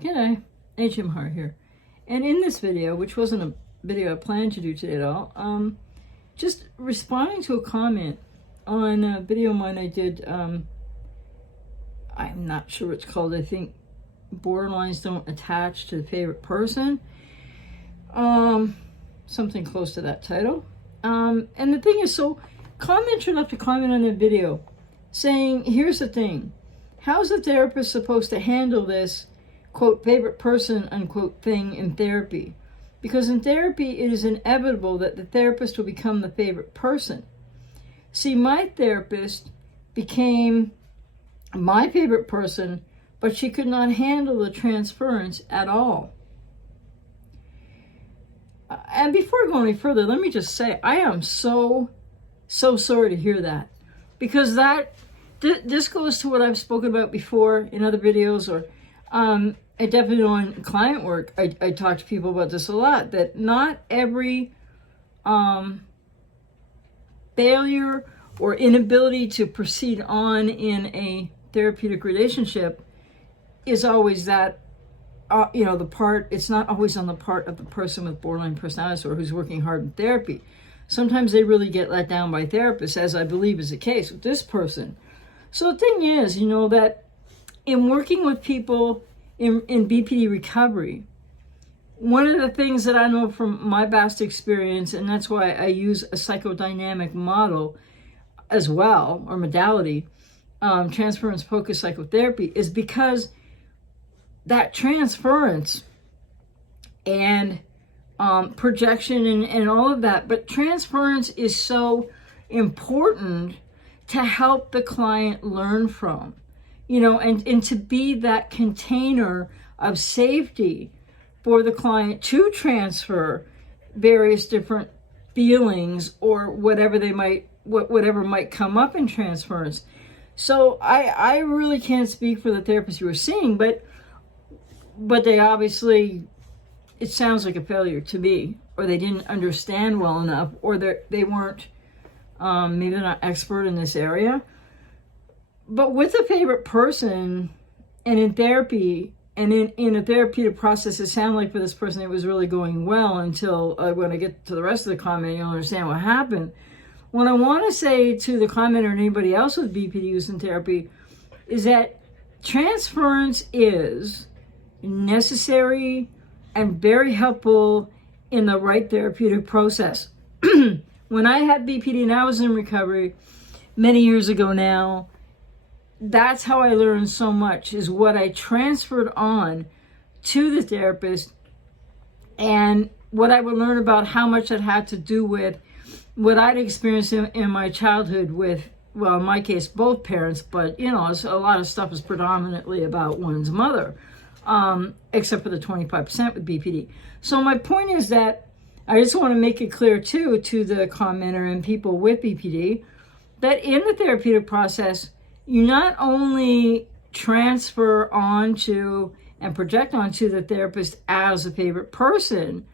G'day, HM Hart here. And in this video, which wasn't a video I planned to do today at all, just responding to a comment on a video of mine I did, I'm not sure what it's called, I think borderlines don't attach to the favorite person, something close to that title. And the thing is, so commenter left a comment on the video saying, here's the thing, how's the therapist supposed to handle this quote, favorite person, unquote, thing in therapy? Because in therapy, it is inevitable that the therapist will become the favorite person. See, my therapist became my favorite person, but she could not handle the transference at all. And before I go any further, let me just say, I am so sorry to hear that. Because this goes to what I've spoken about before in other videos, or I definitely on client work, I talk to people about this a lot, that not every failure or inability to proceed on in a therapeutic relationship is always that, it's not always on the part of the person with borderline personality disorder who's working hard in therapy. Sometimes they really get let down by therapists, as I believe is the case with this person. So the thing is, that in working with people in BPD recovery, one of the things that I know from my vast experience, and that's why I use a psychodynamic model as well, or modality, transference focused psychotherapy, is because that transference and projection and all of that, but transference is so important to help the client learn from. And to be that container of safety for the client to transfer various different feelings or whatever might come up in transference. So I really can't speak for the therapist you were seeing, but they obviously, it sounds like a failure to me, or they didn't understand well enough, or they weren't, maybe they're not expert in this area. But with a favorite person, and in therapy, and in a therapeutic process, it sounded like for this person it was really going well until when I get to the rest of the comment, you'll understand what happened. What I want to say to the commenter and anybody else with BPD who's in therapy is that transference is necessary and very helpful in the right therapeutic process. When I had BPD and I was in recovery many years ago now, that's how I learned so much, is what I transferred on to the therapist, and what I would learn about how much that had to do with what I'd experienced in my childhood with, well, in my case, both parents, but, a lot of stuff is predominantly about one's mother, except for the 25% with BPD. So my point is that I just want to make it clear, too, to the commenter and people with BPD, that in the therapeutic process, you not only transfer onto and project onto the therapist as a favorite person,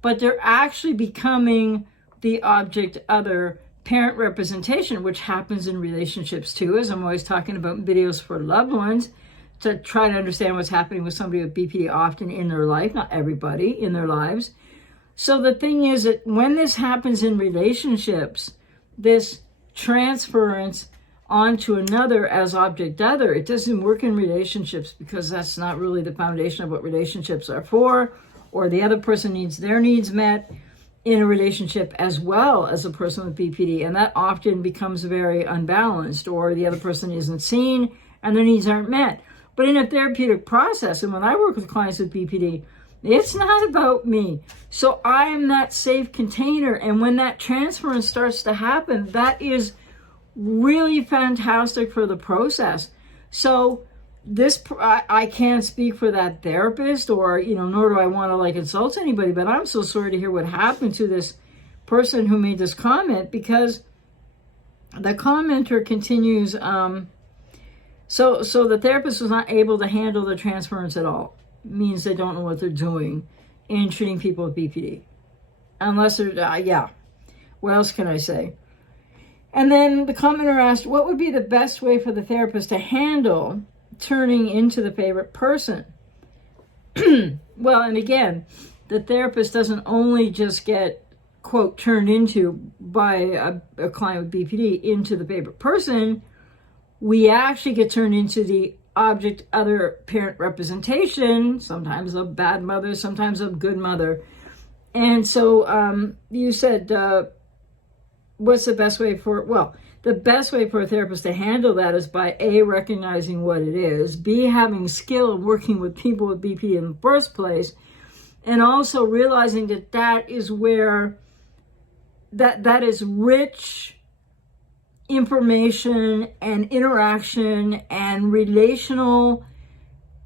but they're actually becoming the object other parent representation, which happens in relationships too, as I'm always talking about videos for loved ones, to try to understand what's happening with somebody with BPD often in their life, not everybody in their lives. So the thing is that when this happens in relationships, this transference onto another as object other, it doesn't work in relationships, because that's not really the foundation of what relationships are for, or the other person needs their needs met in a relationship as well as a person with BPD, and that often becomes very unbalanced, or the other person isn't seen and their needs aren't met. But in a therapeutic process, and when I work with clients with BPD, it's not about me. So I am that safe container, and when that transference starts to happen, that is really fantastic for the process. So I can't speak for that therapist, or nor do I want to insult anybody, but I'm so sorry to hear what happened to this person who made this comment, because the commenter continues, so the therapist was not able to handle the transference at all. It means they don't know what they're doing in treating people with BPD, unless they're what else can I say? And then the commenter asked, what would be the best way for the therapist to handle turning into the favorite person? Well, and again, the therapist doesn't only just get, quote, turned into by a client with BPD into the favorite person. We actually get turned into the object other parent representation, sometimes a bad mother, sometimes a good mother. And so you said, what's the best way for, well, the best way for a therapist to handle that is by A, recognizing what it is, B, having skill in working with people with BPD in the first place, and also realizing that that is where, that is rich information and interaction and relational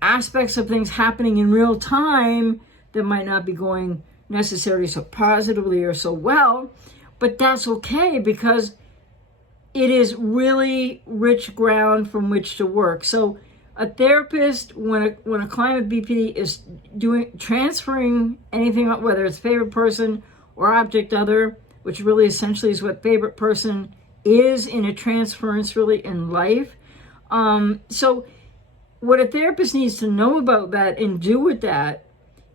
aspects of things happening in real time that might not be going necessarily so positively or so well, but that's okay because it is really rich ground from which to work. So a therapist, when a client with BPD is transferring anything, whether it's favorite person or object other, which really essentially is what favorite person is in a transference really in life. So what a therapist needs to know about that and do with that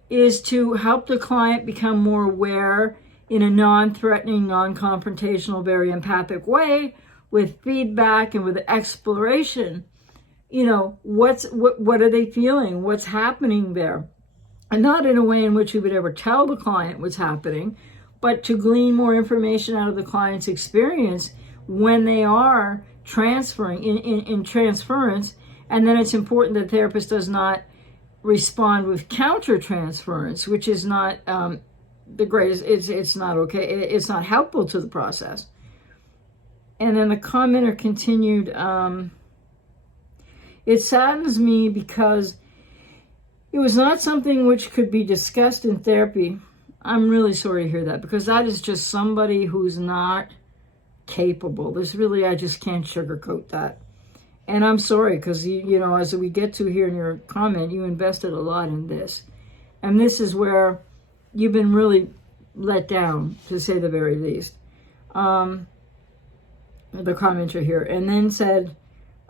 is to help the client become more aware in a non-threatening, non-confrontational, very empathic way with feedback and with exploration. You know, what are they feeling? What's happening there? And not in a way in which we would ever tell the client what's happening, but to glean more information out of the client's experience when they are transferring in transference. And then it's important that the therapist does not respond with counter-transference, which is not the greatest, it's not okay, it's not helpful to the process. And then the commenter continued, it saddens me because it was not something which could be discussed in therapy. I'm really sorry to hear that, because that is just somebody who's not capable. There's really, I just can't sugarcoat that. And I'm sorry, because you know, as we get to here in your comment, you invested a lot in this. And this is where you've been really let down, to say the very least. The commenter here. And then said,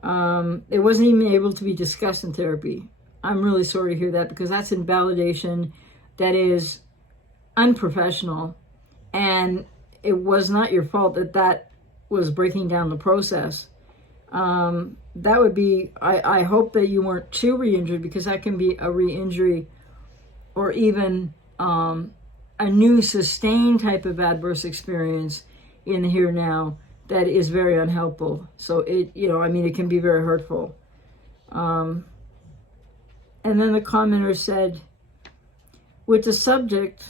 it wasn't even able to be discussed in therapy. I'm really sorry to hear that, because that's invalidation that is unprofessional. And it was not your fault that that was breaking down the process. That would be, I hope that you weren't too re-injured, because that can be a re-injury or even a new sustained type of adverse experience in the here now that is very unhelpful. So it, you know, I mean, it can be very hurtful. And then the commenter said, with the subject,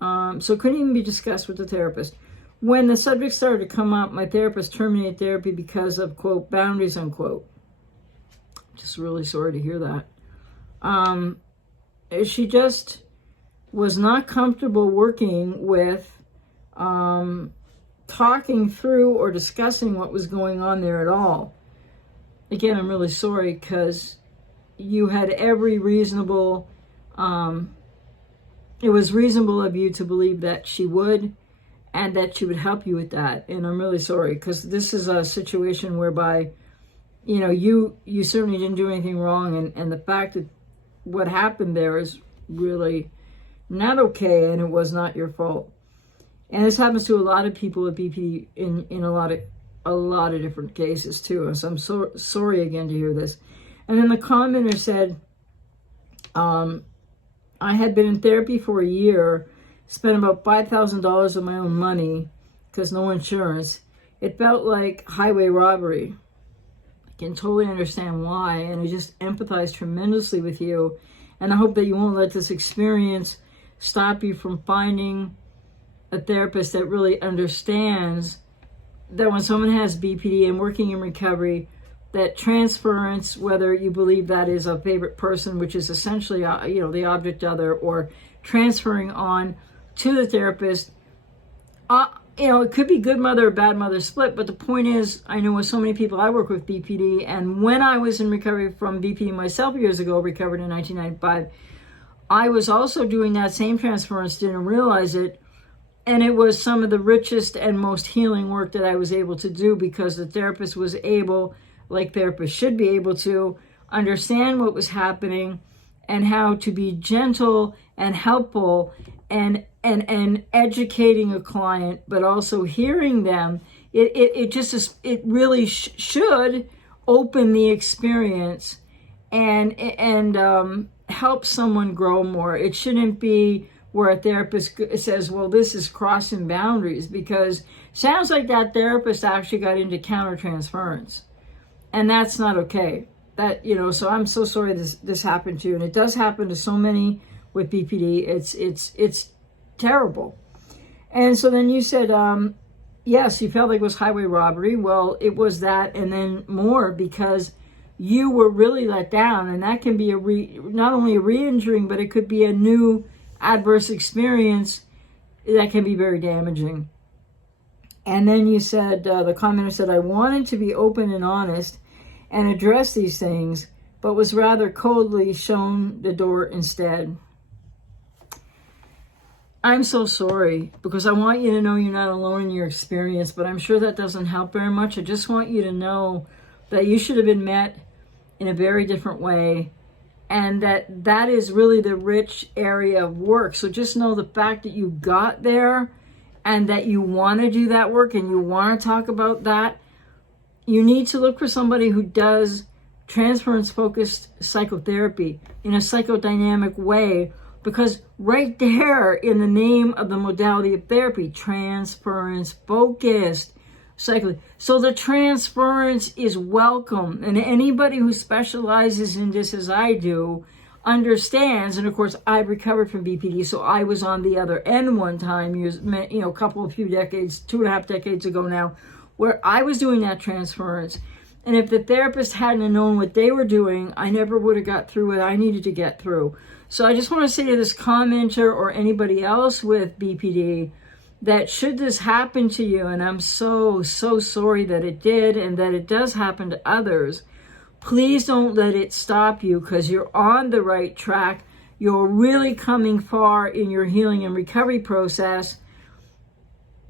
so couldn't even be discussed with the therapist. When the subject started to come up, my therapist terminated therapy because of, quote, boundaries, unquote. Just really sorry to hear that. She just was not comfortable working with talking through or discussing what was going on there at all. Again, I'm really sorry, because you had every reasonable, it was reasonable of you to believe that she would, and that she would help you with that. And I'm really sorry, because this is a situation whereby, you know, you certainly didn't do anything wrong. And the fact that what happened there is really not okay, and it was not your fault. And this happens to a lot of people with BPD in a lot of different cases too. So I'm so sorry again to hear this. And then the commenter said, I had been in therapy for a year, spent about $5,000 of my own money because no insurance. It felt like highway robbery. I can totally understand why, and I just empathize tremendously with you. And I hope that you won't let this experience stop you from finding a therapist that really understands that when someone has BPD and working in recovery, that transference, whether you believe that is a favorite person, which is essentially, you know, the object other, or transferring on to the therapist, you know, it could be good mother or bad mother split. But the point is, I know with so many people I work with BPD, and when I was in recovery from BPD myself years ago, recovered in 1995, I was also doing that same transference, didn't realize it. And it was some of the richest and most healing work that I was able to do, because the therapist was able, like therapists should be able to, understand what was happening and how to be gentle and helpful and educating a client, but also hearing them. It just is, it really should open the experience and help someone grow more. It shouldn't be where a therapist says, well, this is crossing boundaries, because sounds like that therapist actually got into countertransference, and that's not okay. That, you know, so I'm so sorry this happened to you, and it does happen to so many with BPD. It's terrible. And so then you said, yes, you felt like it was highway robbery. Well, it was that, and then more, because you were really let down, and that can be not only a re-injuring, but it could be a new adverse experience that can be very damaging. And then you said, the commenter said, I wanted to be open and honest and address these things, but was rather coldly shown the door instead. I'm so sorry, because I want you to know you're not alone in your experience, but I'm sure that doesn't help very much. I just want you to know that you should have been met in a very different way, and that is really the rich area of work. So just know the fact that you got there and that you want to do that work and you want to talk about that, you need to look for somebody who does transference-focused psychotherapy in a psychodynamic way, because right there in the name of the modality of therapy, transference-focused psychology. So the transference is welcome, and anybody who specializes in this as I do understands. And of course, I've recovered from BPD, so I was on the other end one time, a few decades, 2.5 decades ago now, where I was doing that transference. And if the therapist hadn't known what they were doing, I never would have got through what I needed to get through. So I just want to say to this commenter or anybody else with BPD, that should this happen to you, and I'm so sorry that it did and that it does happen to others, please don't let it stop you, because you're on the right track. You're really coming far in your healing and recovery process.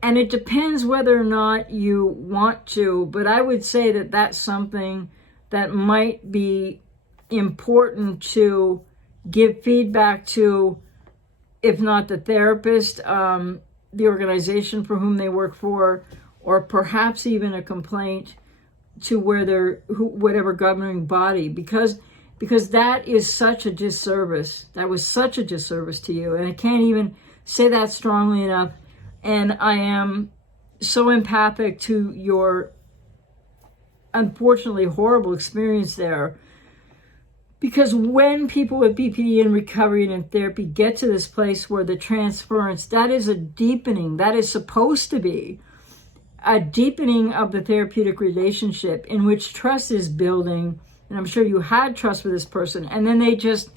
And it depends whether or not you want to, but I would say that that's something that might be important to give feedback to, if not the therapist, the organization for whom they work for, or perhaps even a complaint to whatever governing body, because that is such a disservice. That was such a disservice to you, and I can't even say that strongly enough. And I am so empathic to your unfortunately horrible experience there. Because when people with BPD in recovery and in therapy get to this place where the transference, that is a deepening, that is supposed to be a deepening of the therapeutic relationship in which trust is building. And I'm sure you had trust for this person, and then they just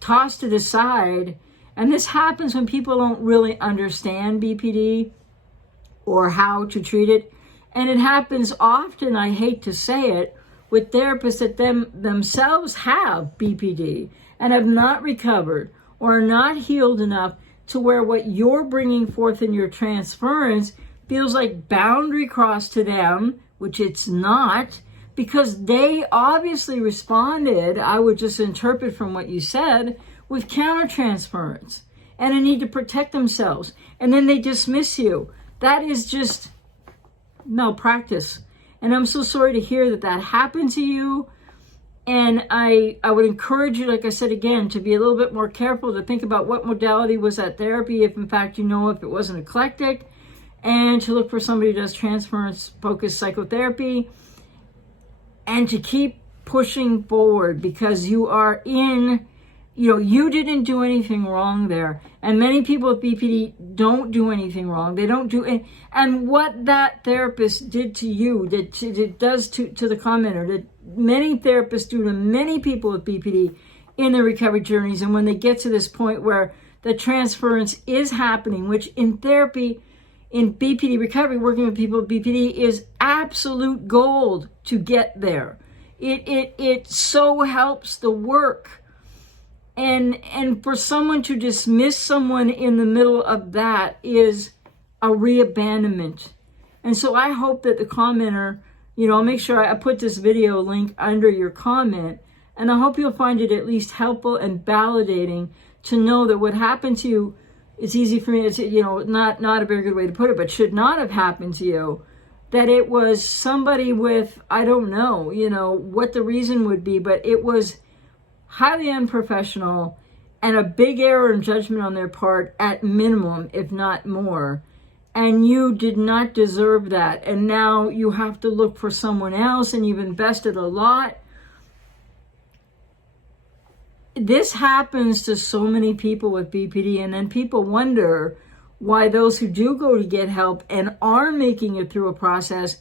tossed it aside. And this happens when people don't really understand BPD or how to treat it. And it happens often, I hate to say it, with therapists that themselves have BPD and have not recovered or are not healed enough to where what you're bringing forth in your transference feels like boundary cross to them, which it's not, because they obviously responded, I would just interpret from what you said, with countertransference and a need to protect themselves. And then they dismiss you. That is just malpractice. And I'm so sorry to hear that happened to you. And I would encourage you, like I said again, to be a little bit more careful, to think about what modality was that therapy, if in fact you know if it wasn't eclectic, and to look for somebody who does transference-focused psychotherapy, and to keep pushing forward, because you are in, you didn't do anything wrong there. And many people with BPD don't do anything wrong. They don't do it. And what that therapist did to you, that it does to the commenter, that many therapists do to many people with BPD in their recovery journeys. And when they get to this point where the transference is happening, which in therapy, in BPD recovery, working with people with BPD is absolute gold to get there. It so helps the work. And for someone to dismiss someone in the middle of that is a reabandonment. And so I hope that the commenter, I'll make sure I put this video link under your comment, And I hope you'll find it at least helpful and validating to know that what happened to you, it's easy for me, it's, not a very good way to put it, but should not have happened to you. That it was somebody with, I don't know, what the reason would be, but it was highly unprofessional and a big error in judgment on their part at minimum, if not more. And you did not deserve that. And now you have to look for someone else, and you've invested a lot. This happens to so many people with BPD, and then people wonder why those who do go to get help and are making it through a process,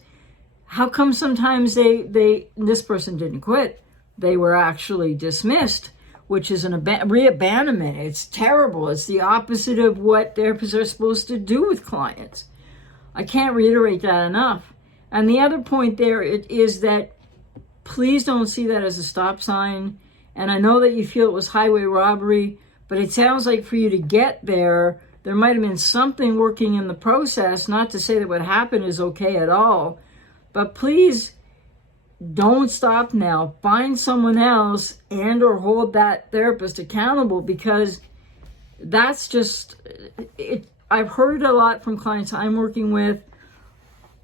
how come sometimes this person didn't quit? They were actually dismissed, which is an reabandonment. It's terrible. It's the opposite of what therapists are supposed to do with clients. I can't reiterate that enough. And the other point there is that please don't see that as a stop sign. And I know that you feel it was highway robbery, but it sounds like for you to get there might have been something working in the process. Not to say that what happened is okay at all, but please don't stop now. Find someone else and or hold that therapist accountable, because that's just it. I've heard it a lot from clients I'm working with.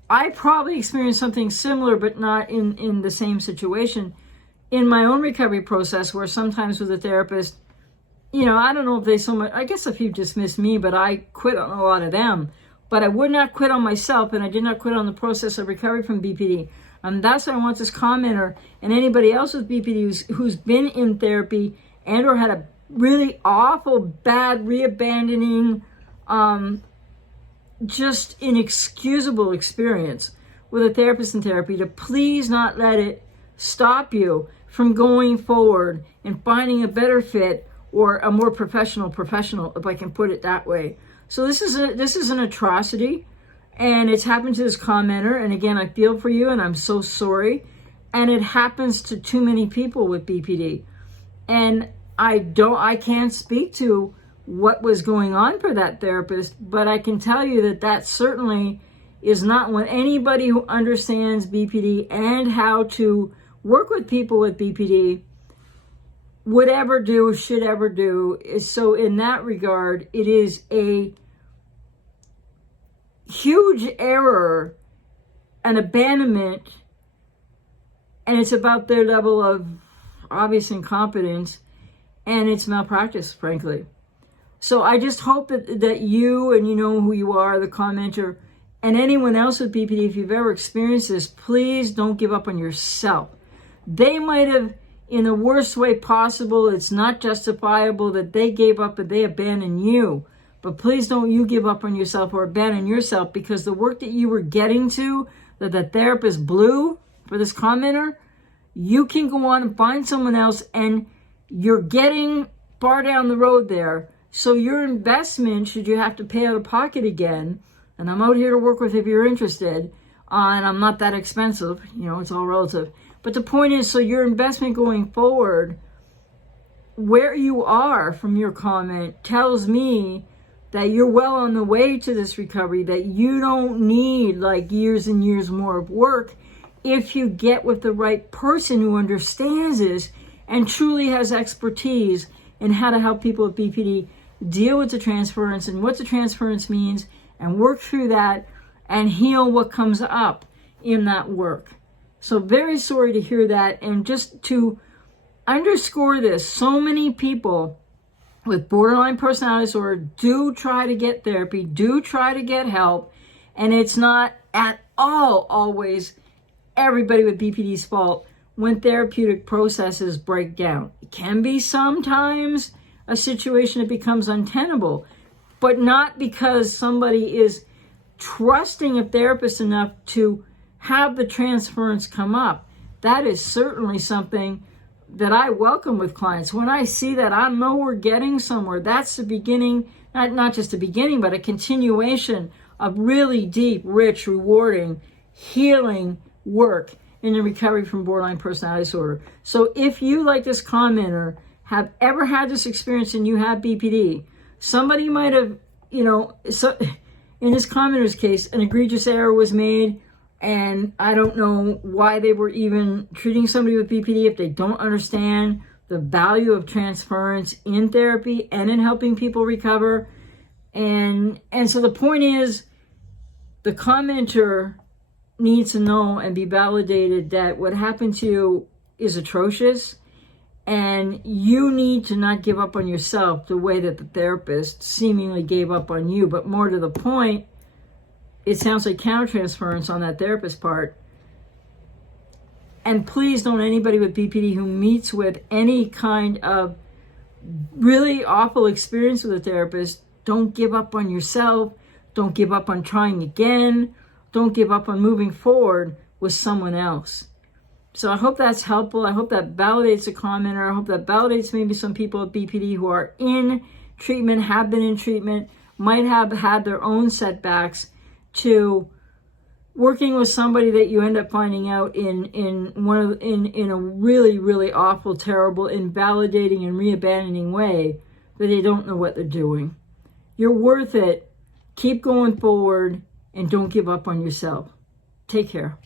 I probably experienced something similar, but not in the same situation in my own recovery process, where sometimes with a therapist, I don't know if they so much, I guess if you dismiss me, but I quit on a lot of them. But I would not quit on myself, and I did not quit on the process of recovery from BPD. And that's why I want this commenter and anybody else with BPD who's been in therapy and or had a really awful, bad, re-abandoning, just inexcusable experience with a therapist in therapy, to please not let it stop you from going forward and finding a better fit or a more professional, if I can put it that way. So this is an atrocity, and it's happened to this commenter. And again, I feel for you, and I'm so sorry. And it happens to too many people with BPD. And I can't speak to what was going on for that therapist, but I can tell you that certainly is not what anybody who understands BPD and how to work with people with BPD would ever do, should ever do. So in that regard, it is a huge error, an abandonment, and it's about their level of obvious incompetence, and it's malpractice, frankly. So I just hope that you, and you know who you are, the commenter, and anyone else with BPD, if you've ever experienced this, please don't give up on yourself. They might have, in the worst way possible, it's not justifiable that they gave up and they abandoned you. But please don't you give up on yourself or abandon yourself, because the work that you were getting to, that the therapist blew for this commenter, you can go on and find someone else, and you're getting far down the road there. So your investment, should you have to pay out of pocket again, and I'm out here to work with if you're interested, and I'm not that expensive, it's all relative. But the point is, so your investment going forward, where you are from your comment tells me that you're well on the way to this recovery, that you don't need like years and years more of work if you get with the right person who understands this and truly has expertise in how to help people with BPD deal with the transference and what the transference means, and work through that and heal what comes up in that work. So very sorry to hear that. And just to underscore this, so many people with borderline personality disorder do try to get therapy, do try to get help, and it's not at all always everybody with BPD's fault when therapeutic processes break down. It can be sometimes a situation that becomes untenable, but not because somebody is trusting a therapist enough to have the transference come up. That is certainly something that I welcome with clients. When I see that, I know we're getting somewhere. That's the beginning, not just the beginning, but a continuation of really deep, rich, rewarding, healing work in the recovery from borderline personality disorder. So if you, like this commenter, have ever had this experience and you have BPD, somebody might have, so in this commenter's case, an egregious error was made. And I don't know why they were even treating somebody with BPD if they don't understand the value of transference in therapy and in helping people recover. And so the point is, the commenter needs to know and be validated that what happened to you is atrocious, and you need to not give up on yourself the way that the therapist seemingly gave up on you. But more to the point, it sounds like countertransference on that therapist part. And please don't anybody with BPD who meets with any kind of really awful experience with a therapist, don't give up on yourself. Don't give up on trying again. Don't give up on moving forward with someone else. So I hope that's helpful. I hope that validates the commenter. I hope that validates maybe some people with BPD who are in treatment, have been in treatment, might have had their own setbacks, to working with somebody that you end up finding out in a really, really awful, terrible, invalidating, and re-abandoning way, that they don't know what they're doing. You're worth it. Keep going forward and don't give up on yourself. Take care.